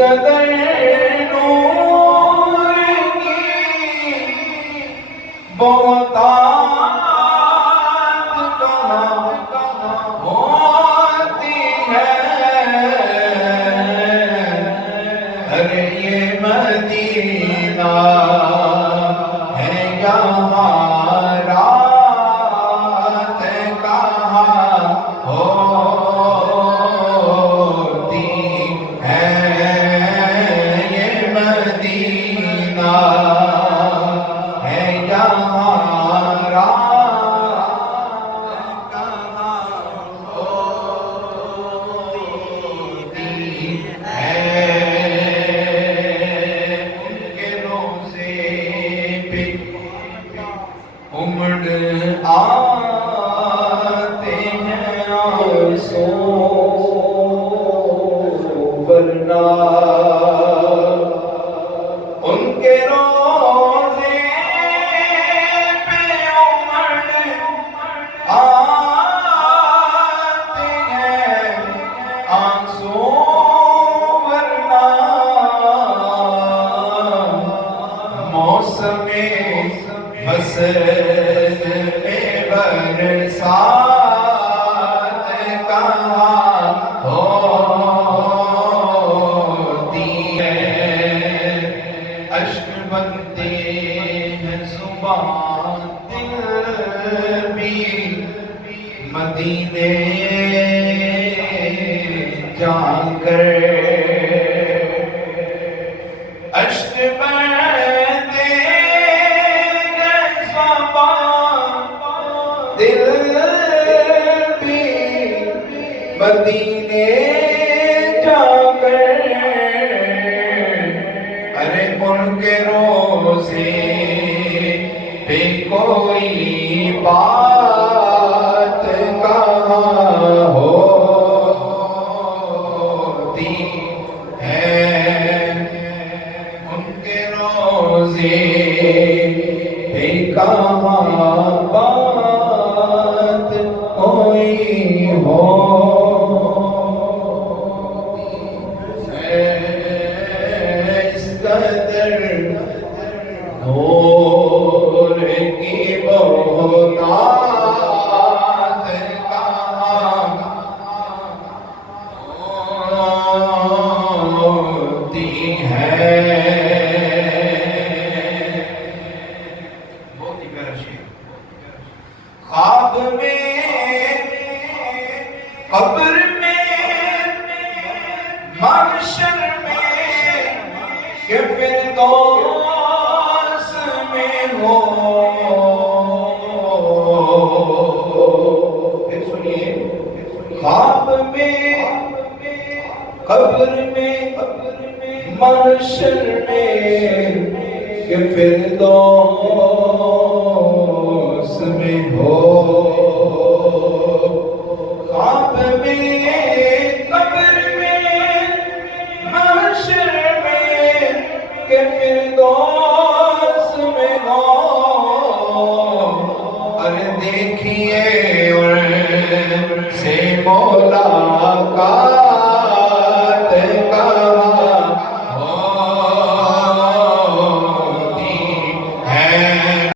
قدر نور کی بہتات کہاں ہوتی ہے، ارے یہ مدینہ ہے یہاں رات کہاں ہوتی ہے، یہ مدینہ ہے یہاں رات کہاں ہوتی ہے۔ ان کے روزے پہ امڑ آتے ہیں آنسو، ورنہ ان کے روزے پہ امڑ آتے ہیں آنسو، ورنہ موسم حسرت میں برسات کہاں ہوتی ہے، اشک بنتے ہیں زبان دل بھی مدینے جا کر، اشک بنتے دل بھی مدینے جا کر، ارے ان کے روزے پہ کوئی بات کہاں ہوتی ہے، ان کے روزے پہ کہاں بات کوئی ہوتی ہے، اس قدر نور کی بہتات کہاں ہوتی ہے۔ بہت ہی پیارا شعر۔ خواب میں قبر میں محشر میں کہ فردوس میں ہو، پھر سنیے، خواب میں قبر میں محشر میں کہ فردوس میں ہو، خواب میں قبر میں محشر میں کہ فردوس میں ہو، ارے دیکھیے ان سے مولا کا